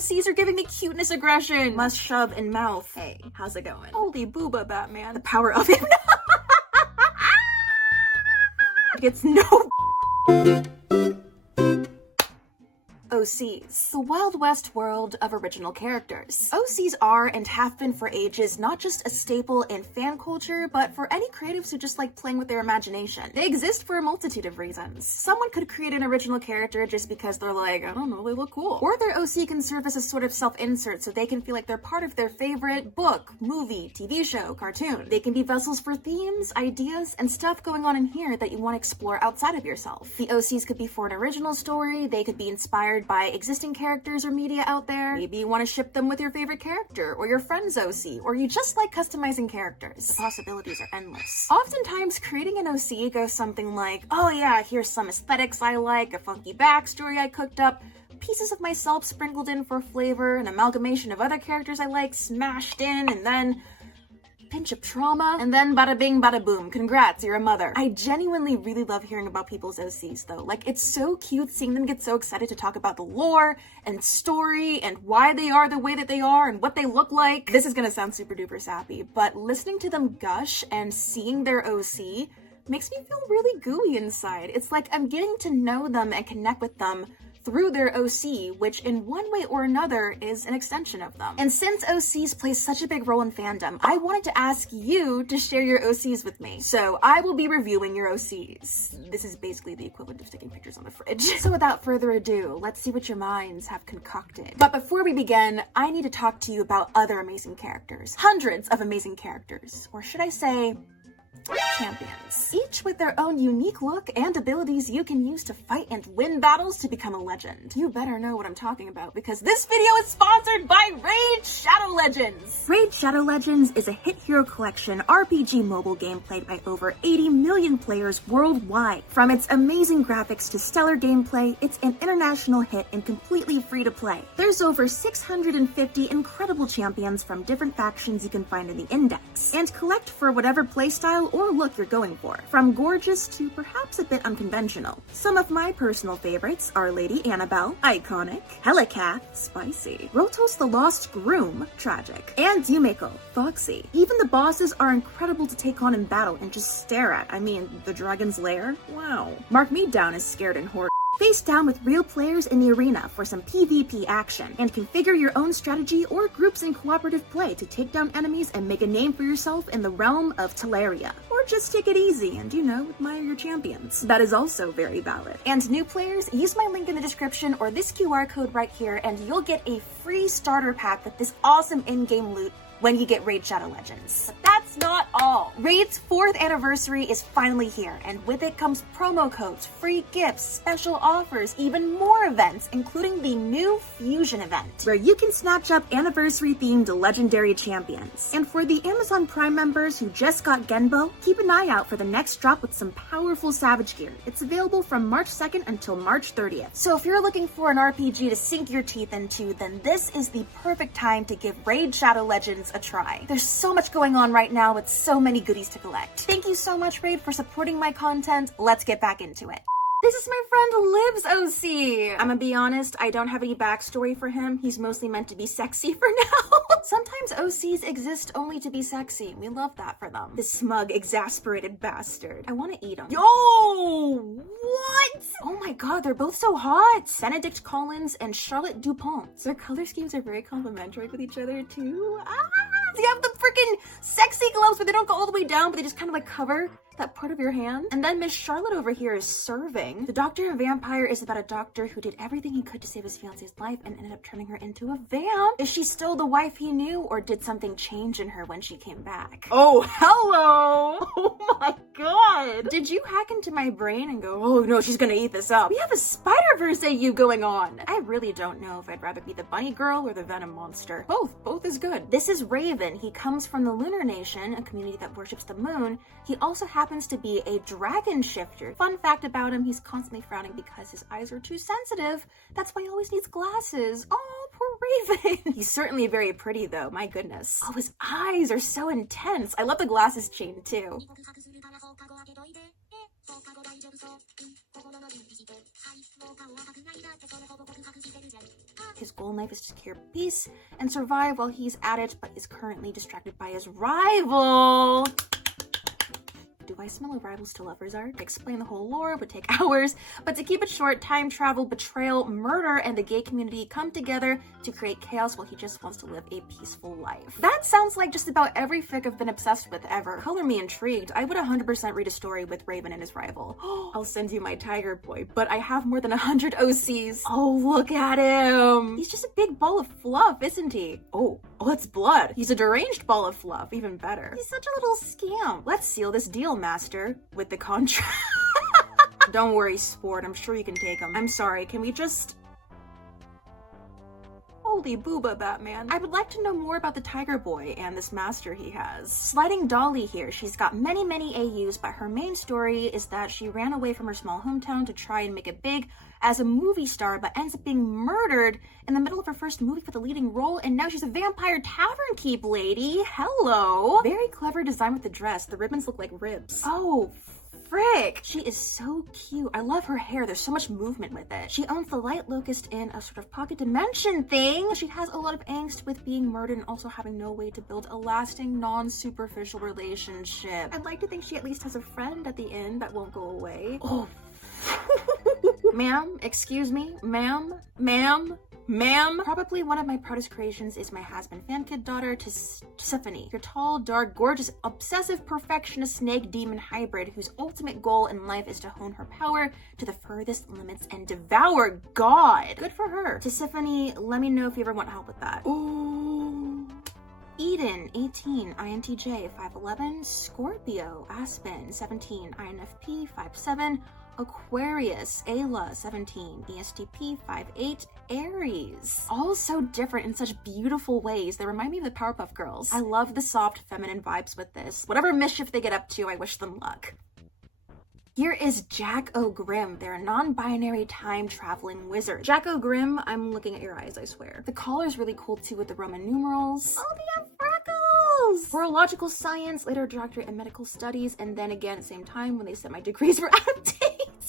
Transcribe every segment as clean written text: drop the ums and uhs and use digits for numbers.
OCs are giving me cuteness aggression. Must shove in mouth. Hey, how's it going? Holy booba, Batman. The power of him. Gets no OCs, the Wild West world of original characters. OCs are and have been for ages not just a staple in fan culture, but for any creatives who just like playing with their imagination. They exist for a multitude of reasons. Someone could create an original character just because they're like, I don't know, they look cool. Or their OC can serve as a sort of self-insert so they can feel like they're part of their favorite book, movie, TV show, cartoon. They can be vessels for themes, ideas, and stuff going on in here that you want to explore outside of yourself. The OCs could be for an original story, they could be inspired by existing characters or media out there. Maybe you want to ship them with your favorite character or your friend's OC, or you just like customizing characters. The possibilities are endless. Oftentimes, creating an OC goes something like, oh yeah, here's some aesthetics I like, a funky backstory I cooked up, pieces of myself sprinkled in for flavor, an amalgamation of other characters I like smashed in, and then pinch of trauma, and then bada bing, bada boom. Congrats, you're a mother. I genuinely really love hearing about people's OCs though. Like, it's so cute seeing them get so excited to talk about the lore and story and why they are the way that they are and what they look like. This is gonna sound super duper sappy, but listening to them gush and seeing their OC makes me feel really gooey inside. It's like I'm getting to know them and connect with them through their OC, which in one way or another is an extension of them. And since OCs play such a big role in fandom, I wanted to ask you to share your OCs with me. So I will be reviewing your OCs. This is basically the equivalent of sticking pictures on the fridge. So without further ado, let's see what your minds have concocted. But before we begin, I need to talk to you about other amazing characters. Hundreds of amazing characters. Or should I say, champions, each with their own unique look and abilities you can use to fight and win battles to become a legend. You better know what I'm talking about because this video is sponsored by Raid Shadow Legends! Raid Shadow Legends is a hit hero collection RPG mobile game played by over 80 million players worldwide. From its amazing graphics to stellar gameplay, it's an international hit and completely free to play. There's over 650 incredible champions from different factions you can find in the index, and collect for whatever playstyle or look you're going for, from gorgeous to perhaps a bit unconventional. Some of my personal favorites are Lady Annabelle, iconic, Helicath, spicy, Rotos the Lost Groom, tragic, and Yumeko, foxy. Even the bosses are incredible to take on in battle and just stare at. I mean, the Dragon's Lair? Wow. Mark me down as scared and horrid. Face down with real players in the arena for some PvP action, and configure your own strategy or groups in cooperative play to take down enemies and make a name for yourself in the realm of Teleria. Or just take it easy and, you know, admire your champions. That is also very valid. And new players, use my link in the description or this QR code right here and you'll get a free starter pack with this awesome in-game loot when you get Raid Shadow Legends. But that's not all. Raid's 4th anniversary is finally here, and with it comes promo codes, free gifts, special offers, even more events, including the new Fusion event, where you can snatch up anniversary-themed legendary champions. And for the Amazon Prime members who just got Genbo, keep an eye out for the next drop with some powerful Savage gear. It's available from March 2nd until March 30th. So if you're looking for an RPG to sink your teeth into, then this is the perfect time to give Raid Shadow Legends a try. There's so much going on right now with so many goodies to collect. Thank you so much, Raid, for supporting my content. Let's get back into it. This is my friend Liv's OC. I'm gonna be honest, I don't have any backstory for him. He's mostly meant to be sexy for now. Sometimes OCs exist only to be sexy. We love that for them. This smug, exasperated bastard. I want to eat him. Yo! What? Oh my god, they're both so hot. Benedict Collins and Charlotte Dupont. Their color schemes are very complementary with each other too. They have the freaking sexy gloves, but they don't go all the way down, but they just kind of like cover that part of your hand. And then Miss Charlotte over here is serving. The Doctor and Vampire is about a doctor who did everything he could to save his fiance's life and ended up turning her into a vamp. Is she still the wife he knew, or did something change in her when she came back? Oh, hello! Oh my god! Did you hack into my brain and go, oh no, she's gonna eat this up? We have a Spider-Verse AU going on! I really don't know if I'd rather be the bunny girl or the venom monster. Both is good. This is Raven. He comes from the Lunar Nation, a community that worships the moon. He also happens to be a dragon shifter. Fun fact about him, he's constantly frowning because his eyes are too sensitive. That's why he always needs glasses. Oh, poor Raven. He's certainly very pretty though, my goodness. Oh, his eyes are so intense. I love the glasses chain too. His goal in life is to secure peace and survive while he's at it, but is currently distracted by his rival. Do I smell a rivals to lovers art? To explain the whole lore would take hours, but to keep it short, time travel, betrayal, murder, and the gay community come together to create chaos while he just wants to live a peaceful life. That sounds like just about every fic I've been obsessed with ever. Color me intrigued. I would 100% read a story with Raven and his rival. I'll send you my tiger boy, but I have more than 100 OCs. Oh, look at him. He's just a big ball of fluff, isn't he? Oh, it's blood. He's a deranged ball of fluff, even better. He's such a little scamp. Let's seal this deal, master, with the contract. Don't worry, sport. I'm sure you can take him. I'm sorry, can we just... Holy booba, Batman. I would like to know more about the Tiger Boy and this master he has. Sliding Dolly here. She's got many AUs, but her main story is that she ran away from her small hometown to try and make it big as a movie star, but ends up being murdered in the middle of her first movie for the leading role, and now she's a vampire tavern keep lady. Hello. Very clever design with the dress. The ribbons look like ribs. Oh, frick! She is so cute. I love her hair. There's so much movement with it. She owns the Light Locust in a sort of pocket dimension thing. She has a lot of angst with being murdered and also having no way to build a lasting, non-superficial relationship. I'd like to think she at least has a friend at the end that won't go away. Oh. Ma'am, excuse me, ma'am. Probably one of my proudest creations is my has-been fan kid daughter, Tiffany. Your tall, dark, gorgeous, obsessive perfectionist snake demon hybrid whose ultimate goal in life is to hone her power to the furthest limits and devour God. Good for her. Tiffany, let me know if you ever want help with that. Ooh. Eden, 18, INTJ, 5'11", Scorpio, Aspen, 17, INFP, 5'7", Aquarius, Ayla, 17, ESTP, 5'8", Aries. All so different in such beautiful ways. They remind me of the Powerpuff Girls. I love the soft feminine vibes with this. Whatever mischief they get up to, I wish them luck. Here is Jack O'Grim. They're a non-binary time-traveling wizard. Jack O'Grim, I'm looking at your eyes, I swear. The collar's really cool too with the Roman numerals. Oh, they have freckles! Horological science, later doctorate in medical studies, and then again at the same time when they said my degrees were out of date.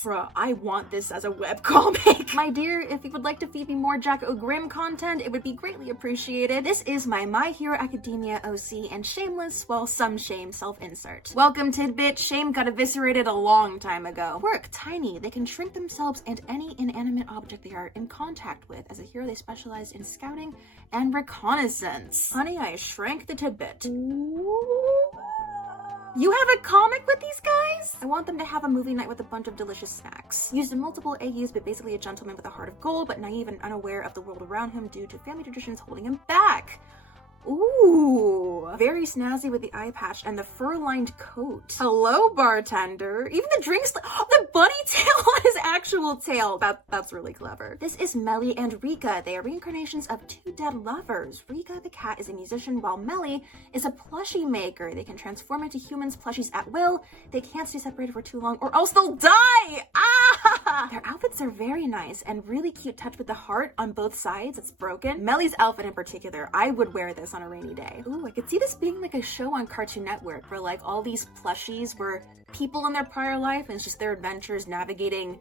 Bruh, I want this as a webcomic. My dear, if you would like to feed me more Jack O'Grim content, it would be greatly appreciated. This is my My Hero Academia OC and shameless, well, some shame self-insert. Welcome, Tidbit. Shame got eviscerated a long time ago. Quirk, tiny. They can shrink themselves and any inanimate object they are in contact with. As a hero, they specialize in scouting and reconnaissance. Honey, I shrank the Tidbit. You have a comic with these guys? I want them to have a movie night with a bunch of delicious snacks. Used in multiple AUs, but basically a gentleman with a heart of gold, but naive and unaware of the world around him due to family traditions holding him back. Ooh, very snazzy with the eye patch and the fur-lined coat. Hello, bartender. Even the drinks, the bunny tail on his actual tail. That's really clever. This is Melly and Rika. They are reincarnations of two dead lovers. Rika, the cat, is a musician, while Melly is a plushie maker. They can transform into humans plushies at will. They can't stay separated for too long or else they'll die! Ah! Their outfits are very nice and really cute touch with the heart on both sides. It's broken. Melly's outfit in particular, I would wear this on a rainy day. Ooh, I could see this being like a show on Cartoon Network where like all these plushies were people in their prior life and it's just their adventures navigating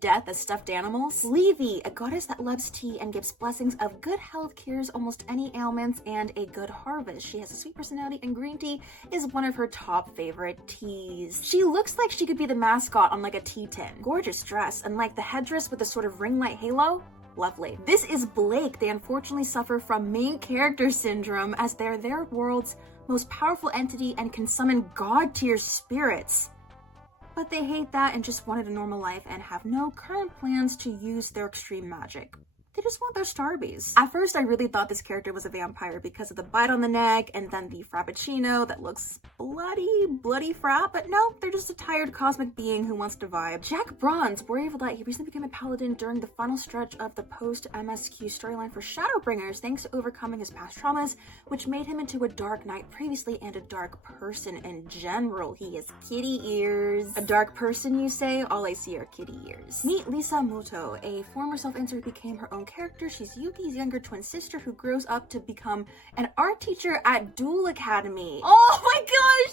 death as stuffed animals. Levy, a goddess that loves tea and gives blessings of good health, cures almost any ailments, and a good harvest. She has a sweet personality and green tea is one of her top favorite teas. She looks like she could be the mascot on like a tea tin. Gorgeous dress, and like the headdress with a sort of ring light halo. Lovely. This is Blake. They unfortunately suffer from main character syndrome as they're their world's most powerful entity and can summon god-tier spirits. But they hate that and just wanted a normal life and have no current plans to use their extreme magic. They just want their Starbies. At first, I really thought this character was a vampire because of the bite on the neck and then the frappuccino that looks bloody frap, but no, they're just a tired cosmic being who wants to vibe. Jack Bronze, Warrior of Light, he recently became a paladin during the final stretch of the post-MSQ storyline for Shadowbringers thanks to overcoming his past traumas, which made him into a dark knight previously and a dark person in general. He has kitty ears. A dark person, you say? All I see are kitty ears. Meet Lisa Moto, a former self-insert who became her own character. She's Yuki's younger twin sister who grows up to become an art teacher at Duel Academy. Oh my gosh!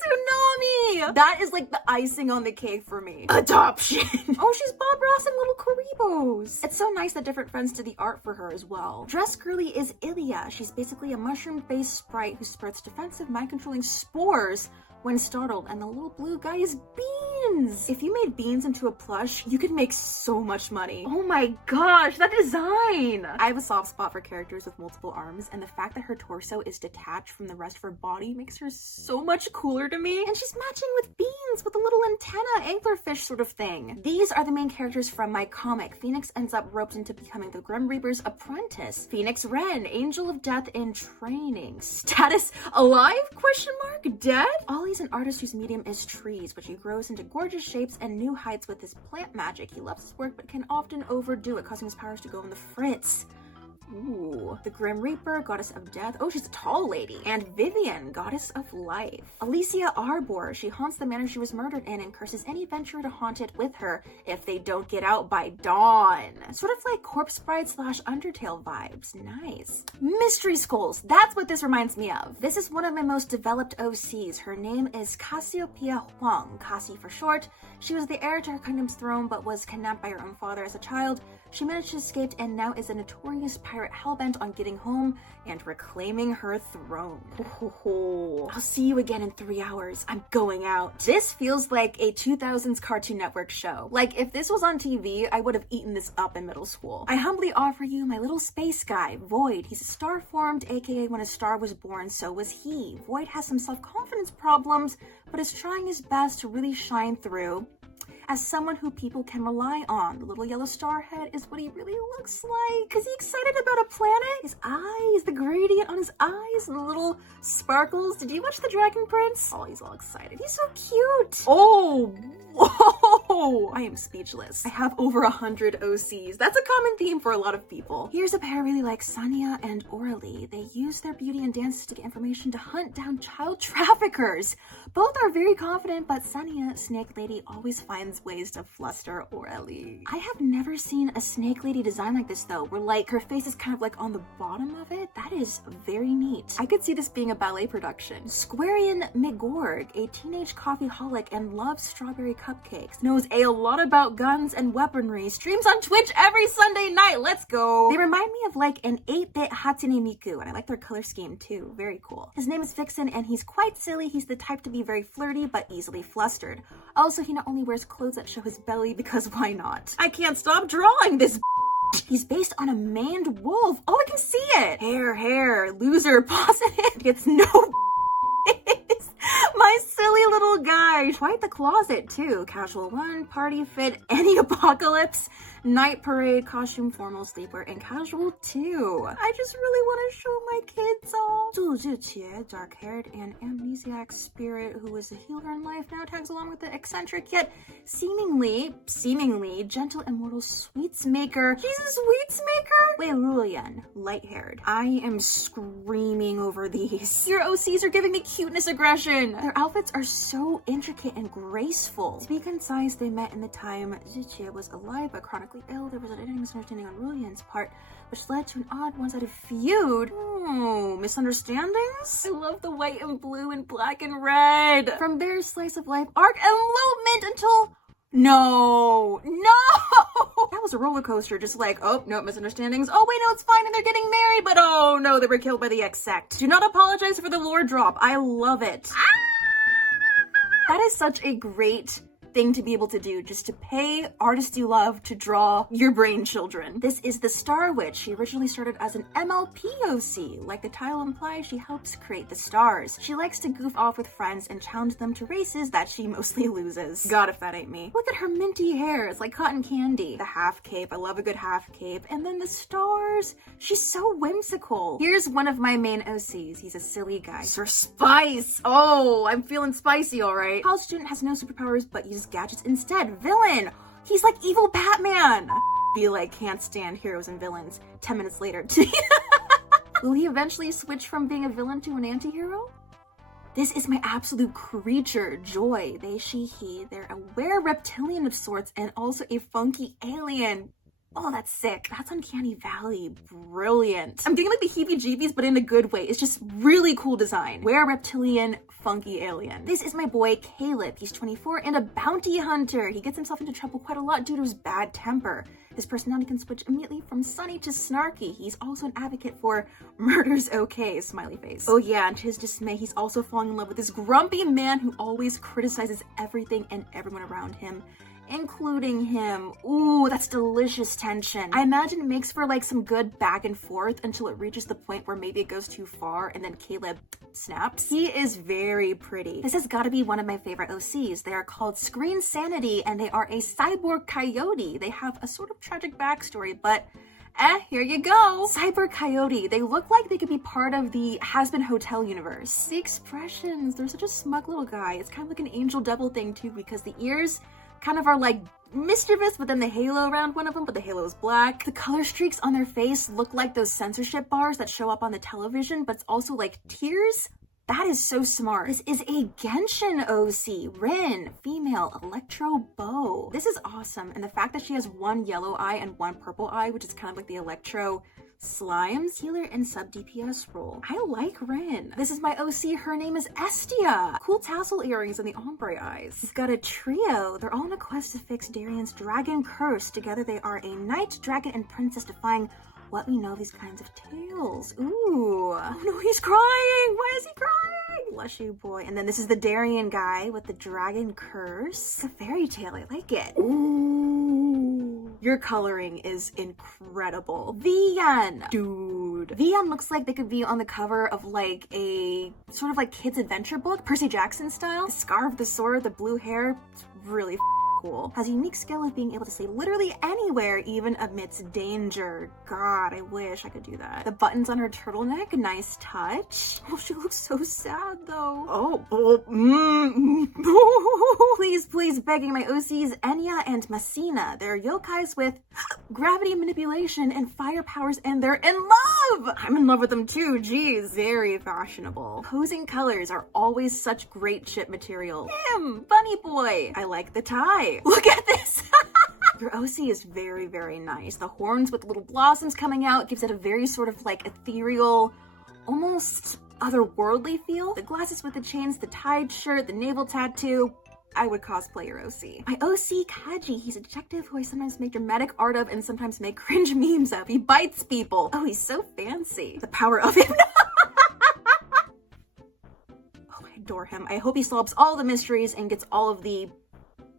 Tsunami! That is like the icing on the cake for me. Adoption! Oh, she's Bob Ross and Little Karibos. It's so nice that different friends did the art for her as well. Dress Girly is Ilya. She's basically a mushroom-based sprite who spreads defensive mind-controlling spores when startled, and the little blue guy is Beans. If you made Beans into a plush, you could make so much money. Oh my gosh, that design! I have a soft spot for characters with multiple arms, and the fact that her torso is detached from the rest of her body makes her so much cooler to me. And she's matching with Beans with a little antenna, anglerfish sort of thing. These are the main characters from my comic. Phoenix ends up roped into becoming the Grim Reaper's apprentice. Phoenix Wren, Angel of Death in training. Status alive? Question mark? Dead? Ollie's an artist whose medium is trees, which he grows into gorgeous shapes and new heights with his plant magic. He loves his work but can often overdo it, causing his powers to go in the fritz. Ooh. The Grim Reaper, Goddess of Death. Oh, she's a tall lady. And Vivian, Goddess of Life. Alicia Arbor. She haunts the manor she was murdered in and curses any venturer to haunt it with her if they don't get out by dawn. Sort of like Corpse Bride / Undertale vibes. Nice. Mystery Skulls. That's what this reminds me of. This is one of my most developed OCs. Her name is Cassiopeia Huang, Cassie for short. She was the heir to her kingdom's throne but was kidnapped by her own father as a child. She managed to escape and now is a notorious pirate hellbent on getting home and reclaiming her throne. I'll see you again in 3 hours. I'm going out. This feels like a 2000s Cartoon Network show. Like, if this was on TV, I would have eaten this up in middle school. I humbly offer you my little space guy, Void. He's a star-formed, aka when a star was born, so was he. Void has some self-confidence problems, but is trying his best to really shine through as someone who people can rely on. The little yellow star head is what he really looks like. Is he excited about a planet? His eyes, the gradient on his eyes, and the little sparkles. Did you watch The Dragon Prince? Oh, he's all excited. He's so cute. Oh, whoa! I am speechless. I have over 100 OCs. That's a common theme for a lot of people. Here's a pair I really like, Sonia and Oralie. They use their beauty and dances to get information to hunt down child traffickers. Both are very confident, but Sonia, Snake Lady, always finds ways to fluster Oralie. I have never seen a Snake Lady design like this though, where like her face is kind of like on the bottom of it. That is very neat. I could see this being a ballet production. Squarian McGorg, a teenage coffeeholic and loves strawberry cupcakes, knows a lot about guns and weaponry, streams on Twitch every Sunday night. Let's go. They remind me of like an 8-bit Hatsune Miku, and I like their color scheme too. Very cool. His name is Vixen and he's quite silly. He's the type to be very flirty but easily flustered. Also, he not only wears clothes that show his belly because why not? I can't stop drawing this. He's based on a maned wolf. Oh, I can see it. Hair, loser, positive. Gets no my silly little guy. Quite the closet too. Casual one, party fit, any apocalypse, night parade, costume, formal, sleepwear, and casual two. I just really want to show my kids all. Zhu Zhiqie, dark-haired and amnesiac spirit who is a healer in life, now tags along with the eccentric yet seemingly gentle immortal sweets maker. He's a sweets maker? Wei Rulian, light-haired. I am screaming over these. Your OCs are giving me cuteness aggression. Their outfits are so intricate and graceful. To be concise, they met in the time Zhiqie was alive but chronically ill. There was an editing misunderstanding on Rulian's part, which led to an odd one-sided feud. Oh, misunderstandings? I love the white and blue and black and red. From their slice of life arc elopement until no. That was a roller coaster, just like, oh, no, misunderstandings. Oh, wait, no, it's fine, and they're getting married, but oh, no, they were killed by the X-Sect. Do not apologize for the lore drop. I love it. That is such a great thing to be able to do, just to pay artists you love to draw your brain children. This is the Star Witch. She originally started as an MLP OC. Like the title implies, she helps create the stars. She likes to goof off with friends and challenge them to races that she mostly loses. God, if that ain't me. Look at her minty hair. It's like cotton candy. The half cape. I love a good half cape. And then the stars. She's so whimsical. Here's one of my main OCs. He's a silly guy. Sir Spice. Oh, I'm feeling spicy, all right. College student has no superpowers, but uses gadgets instead. Villain. He's like evil Batman. Feel like can't stand heroes and villains. 10 minutes later. Will he eventually switch from being a villain to an anti-hero? This is my absolute creature, Joy. They, she, he. They're a were reptilian of sorts and also a funky alien. Oh, that's sick. That's Uncanny Valley. Brilliant. I'm getting like the heebie-jeebies, but in a good way. It's just really cool design. Were reptilian, funky alien. This is my boy Caleb. He's 24 and a bounty hunter. He gets himself into trouble quite a lot due to his bad temper. His personality can switch immediately from sunny to snarky. He's also an advocate for murder's okay, smiley face. Oh yeah, and to his dismay, he's also falling in love with this grumpy man who always criticizes everything and everyone around him, including him. Ooh, that's delicious tension. I imagine it makes for like some good back and forth until it reaches the point where maybe it goes too far and then Caleb snaps. He is very pretty. This has got to be one of my favorite OCs. They are called Screen Sanity and they are a cyborg coyote. They have a sort of tragic backstory, but here you go. Cyber Coyote. They look like they could be part of the Has-Been Hotel universe. The expressions, they're such a smug little guy. It's kind of like an angel devil thing too, because the ears kind of are like mischievous, but then the halo around one of them, but the halo is black. The color streaks on their face look like those censorship bars that show up on the television, but it's also like tears. That is so smart. This is a Genshin OC, Rin, female, Electro Bow. This is awesome, and the fact that she has one yellow eye and one purple eye, which is kind of like the Electro Slimes, healer and sub DPS role. I like Rin. This is my OC, her name is Estia. Cool tassel earrings and the ombre eyes. We've got a trio. They're all on a quest to fix Darian's dragon curse. Together they are a knight, dragon, and princess defying what we know these kinds of tales. Ooh. Oh no, he's crying. Why is he crying? Bless you, boy. And then this is the Darian guy with the dragon curse. It's a fairy tale. I like it. Ooh. Your coloring is incredible. Vian. Dude. Vian looks like they could be on the cover of like a sort of like kids adventure book, Percy Jackson style. The scarf, the sword, the blue hair. It's really cool. Has a unique skill of being able to stay literally anywhere, even amidst danger. God, I wish I could do that. The buttons on her turtleneck, nice touch. Oh, she looks so sad though. Please, begging my OCs Enya and Masina. They're yokais with gravity manipulation and fire powers, and they're in love! I'm in love with them too, geez. Very fashionable. Posing colors are always such great ship material. Him, bunny boy. I like the tie. Look at this! Your OC is very, very nice. The horns with little blossoms coming out gives it a very sort of like ethereal, almost otherworldly feel. The glasses with the chains, the tied shirt, the navel tattoo. I would cosplay your OC. My OC Kaji, he's a detective who I sometimes make dramatic art of and sometimes make cringe memes of. He bites people. Oh, he's so fancy. The power of him. Oh, I adore him. I hope he solves all the mysteries and gets all of the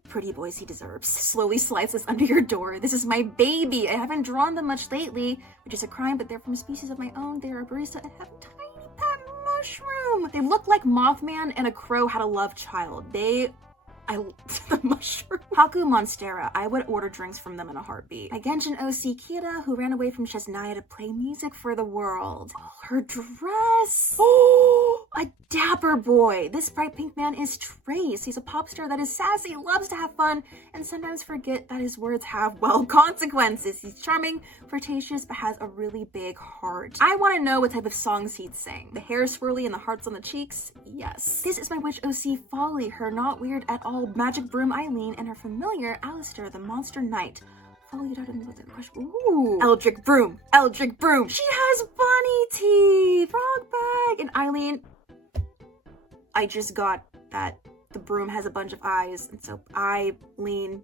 pretty boys he deserves. Slowly slides this under your door. This is my baby. I haven't drawn them much lately, which is a crime, but they're from a species of my own. They're a barista and have a tiny pet mushroom. They look like Mothman and a crow had a love child. The mushroom. Haku Monstera. I would order drinks from them in a heartbeat. My Genshin OC Kira, who ran away from Chesnaya to play music for the world. Oh, her dress. Oh, a dapper boy. This bright pink man is Trace. He's a pop star that is sassy, loves to have fun, and sometimes forget that his words have, well, consequences. He's charming, flirtatious, but has a really big heart. I want to know what type of songs he'd sing. The hair swirly and the hearts on the cheeks? Yes. This is my witch OC Folly. Her not weird at all magic broom Eileen and her familiar Alistair, the monster knight. Follow you out with a question. Ooh. Eldritch broom. Eldritch broom. She has bunny teeth. Frog bag. And Eileen, I just got that the broom has a bunch of eyes. And so Eileen.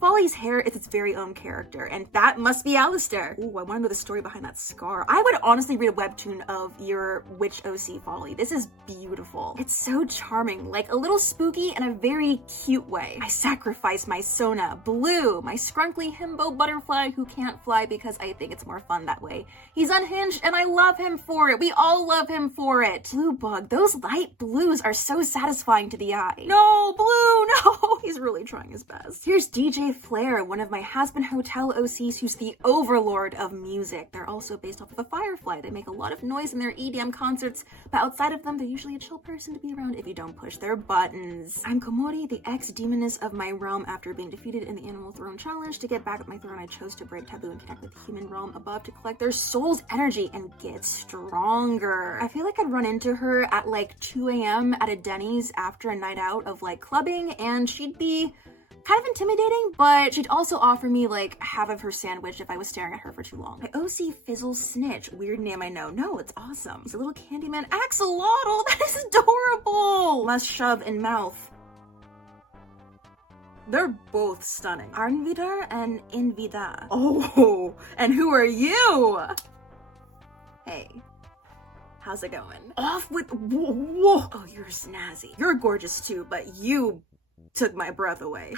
Folly's hair is its very own character, and that must be Alistair. Ooh, I want to know the story behind that scar. I would honestly read a webtoon of your witch OC Folly. This is beautiful. It's so charming, like a little spooky in a very cute way. I sacrifice my Sona, Blue, my scrunkly himbo butterfly who can't fly because I think it's more fun that way. He's unhinged and I love him for it. We all love him for it. Blue Bug, those light blues are so satisfying to the eye. No, Blue, no! He's really trying his best. Here's DJ Flair, one of my Has-Been Hotel OCs who's the overlord of music. They're also based off of a firefly. They make a lot of noise in their EDM concerts, but outside of them, they're usually a chill person to be around if you don't push their buttons. I'm Komori, the ex-demoness of my realm. After being defeated in the Animal Throne Challenge, to get back at my throne, I chose to break taboo and connect with the human realm above to collect their soul's energy and get stronger. I feel like I'd run into her at like 2 a.m. at a Denny's after a night out of like clubbing, and she'd be Kind of intimidating, but she'd also offer me like half of her sandwich if I was staring at her for too long. My OC Fizzle Snitch. Weird name, I know. No, it's awesome. He's a little Candyman axolotl. That is adorable. Must shove in mouth. They're both stunning. Arnvidar and Invida. Oh, and who are you? Hey, how's it going? Off with, whoa. Oh, you're snazzy. You're gorgeous too, but you took my breath away.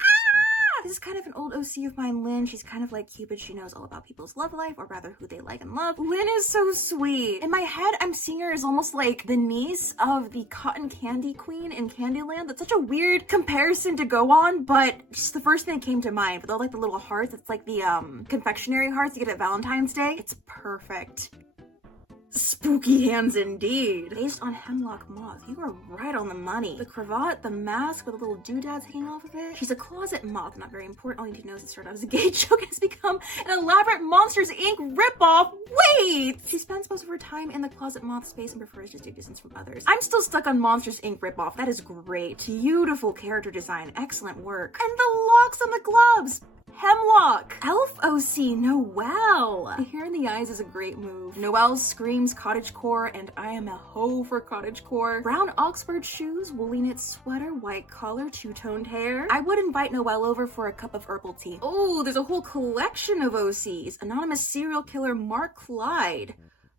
This is kind of an old OC of mine, Lynn. She's kind of like Cupid. She knows all about people's love life, or rather who they like and love. Lynn is so sweet. In my head, I'm seeing her as almost like the niece of the cotton candy queen in Candyland. That's such a weird comparison to go on, but just the first thing that came to mind. With all like the little hearts, it's like the confectionery hearts you get at Valentine's Day. It's perfect. Spooky hands indeed. Based on Hemlock Moth, you are right on the money. The cravat, the mask with the little doodads hanging off of it. She's a closet moth, not very important. All you need to know is it started out as a gay joke and has become an elaborate Monsters Inc. ripoff. Wait! She spends most of her time in the closet moth space and prefers to stay distance from others. I'm still stuck on Monsters Inc. ripoff. That is great. Beautiful character design. Excellent work. And the locks on the gloves. Hemlock! Elf OC Noelle! The hair in the eyes is a great move. Noelle screams cottagecore, and I am a hoe for cottagecore. Brown Oxford shoes, woolly knit sweater, white collar, two-toned hair. I would invite Noelle over for a cup of herbal tea. Oh, there's a whole collection of OCs. Anonymous serial killer Mark Clyde.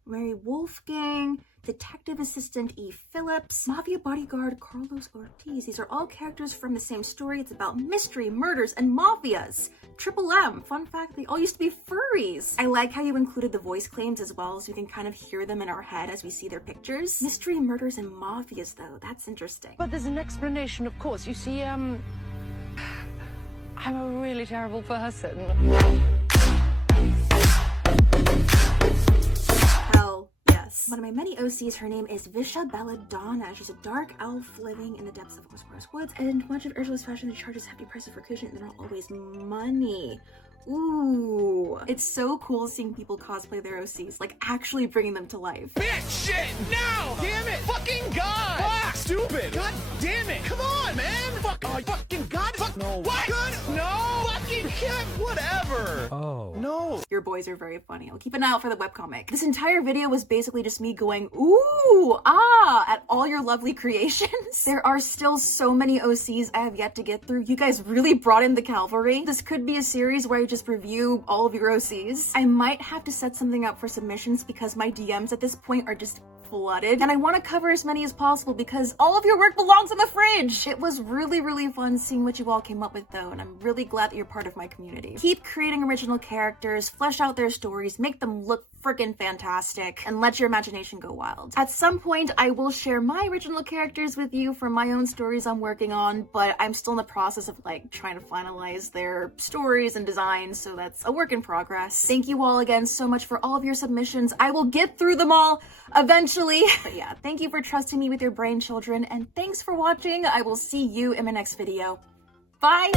Mary Wolfgang, Detective Assistant E. Phillips, Mafia Bodyguard Carlos Ortiz. These are all characters from the same story. It's about mystery, murders, and mafias. Triple M. Fun fact, they all used to be furries. I like how you included the voice claims as well, so we can kind of hear them in our head as we see their pictures. Mystery, murders, and mafias, though. That's interesting. But there's an explanation, of course. You see, I'm a really terrible person. One of my many OCs, her name is Visha Belladonna. She's a dark elf living in the depths of Westeros woods, and much of Ursula's fashion that charges hefty prices for cushion, and they're not always money. Ooh, it's so cool seeing people cosplay their OCs, like actually bringing them to life. Bitch, shit, now! Damn it! Fucking God! Fuck! Stupid! God damn it! Come on, man! Fuck! Oh, fucking God! Fuck! No! What? Good? No! Fucking shit! Whatever! Oh. No! Your boys are very funny. I'll keep an eye out for the webcomic. This entire video was basically just me going, ooh, ah, at all your lovely creations. There are still so many OCs I have yet to get through. You guys really brought in the cavalry. This could be a series where I just review all of your OCs. I might have to set something up for submissions because my DMs at this point are just flooded, and I want to cover as many as possible because all of your work belongs in the fridge. It was really, really fun seeing what you all came up with though, and I'm really glad that you're part of my community. Keep creating original characters, flesh out their stories, make them look freaking fantastic, and let your imagination go wild. At some point, I will share my original characters with you for my own stories I'm working on, but I'm still in the process of like trying to finalize their stories and designs, so that's a work in progress. Thank you all again so much for all of your submissions. I will get through them all eventually. But yeah, thank you for trusting me with your brain children, and thanks for watching. I will see you in my next video. Bye!